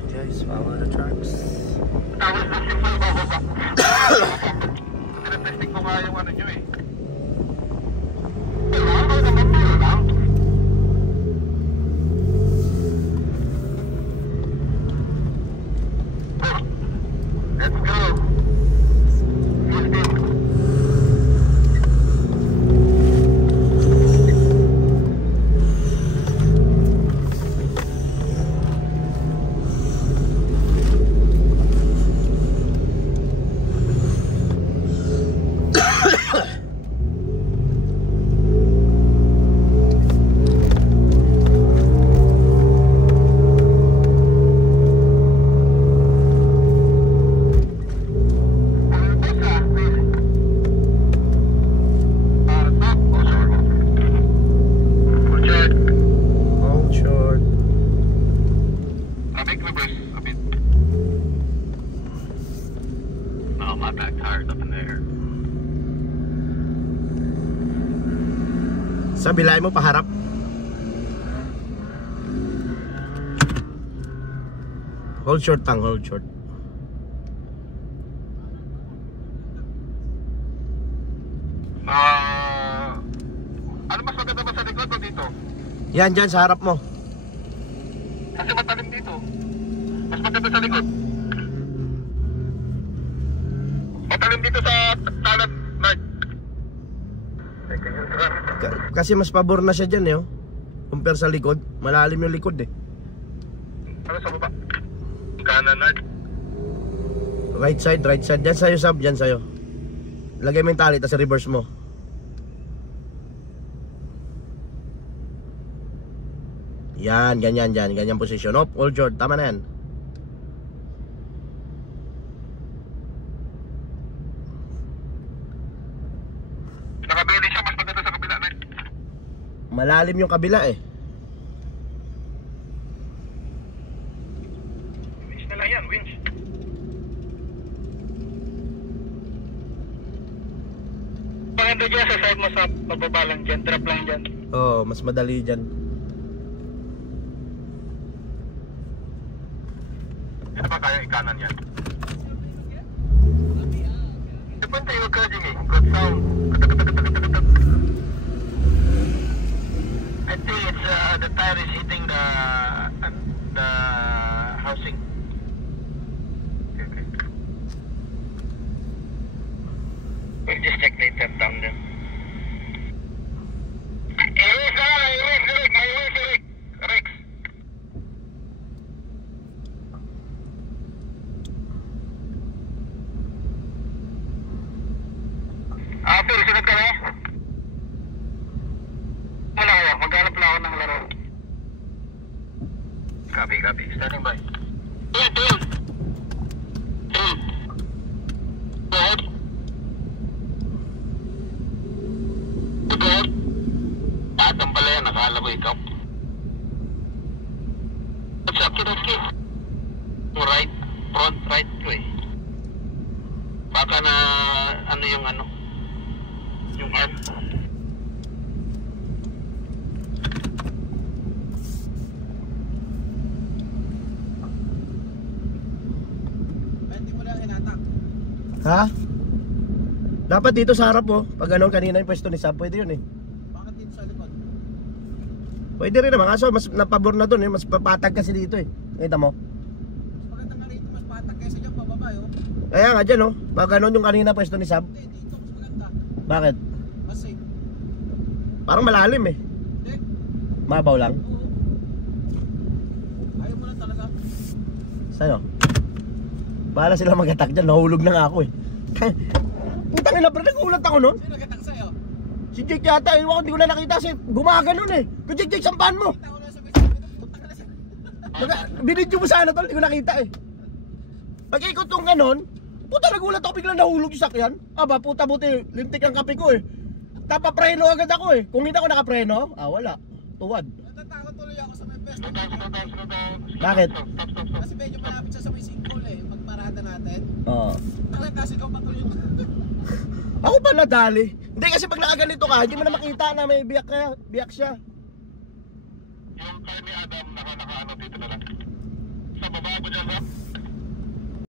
Alright guys, follow the trucks. Tinetesting ko nga yung ano nyo eh. Let's go. Sa bilay mo paharap. Hold short tang, hold short. Ano mas maganda ba sa likod o dito? Yan dyan sa harap mo. Kasi matalim dito. Mas maganda sa likod. Matalim dito sa talad, Mark. Kasi mas pabor na siya dyan eh, oh. Compare sa likod. Malalim yung likod eh. Ano sa baba? Kanan na. Right side. Dyan sa'yo, Sab. Dyan sa'yo. Lagay mo yung tali, tapos reverse mo. Yan, ganyan dyan. Ganyan position. Up, hold short. Tama na yan. Nakabili siya. Mas maganda sa kabila na. Malalim yung kabila eh. Winch na lang yan, winch. Maganda dyan sa side mo sa pababa lang dyan. Drop lang dyan. Oo, mas madali dyan. Ano ba kaya ikanan yan? Depende yung encouraging me. Good sound. I think it's the tire is hitting the housing. Okay. We'll just check later down there. Rex. Pero sunod ka na? Wala kaya, maghanap lang ako ng laro. Copy. Standing by. Team. Go ahead. Tatang pala yan, nakala ko ikaw. What's up, kid? Right, front right ko eh. Baka na, ano yung arm. Hindi mo lang hinatak. Ha? Dapat dito sa harap mo. Pag ganun kanina yung pwesto ni Sab, pwede yun eh. Bakit dito sa likod? Pwede rin naman, kaso mas napabor na dun eh. Mas papatag kasi dito eh. Kita mo? Mas maganda nga rito, mas patag kaysa dyan pababa yun. Kaya nga dyan oh. Pag ganun yung kanina pwesto ni Sab. Hindi, dito mas maganda. Bakit? Mas safe. Parang malalim eh. Hindi. Mabaw lang. Oo. Ayaw mo lang talaga. Sa'yo? Bahala sila mag-attack dyan. Nahulog na nga ako eh. Putang ina, bro, nagulat ako nun. Sino nagatak sa'yo? Si Jake yata, hindi ko na nakita kasi gumaganon eh. Kung Jake, sampahan mo. Kita ko na sa Facebook. Punta ka na sa... Binidyo mo sana tol, hindi ko nakita eh. Pag ikot kong ganon, puta nagulat ako, biglang nahulog yung sakyan. Aba, puta buti, lintik ang kape ko eh. Tapapreno agad ako eh. Kung hindi ako nakapreno, wala. Tuwad. Natatakot tuloy ako sa may best. Bakit? Kasi medyo malapit siya sa may sinkhole eh. Pagparada natin. Oo. Bakit kasi ikaw patuloy mo? Ako pa nadali. Hindi kasi pag nakaganito ka, hindi mo na makita na may biyak siya.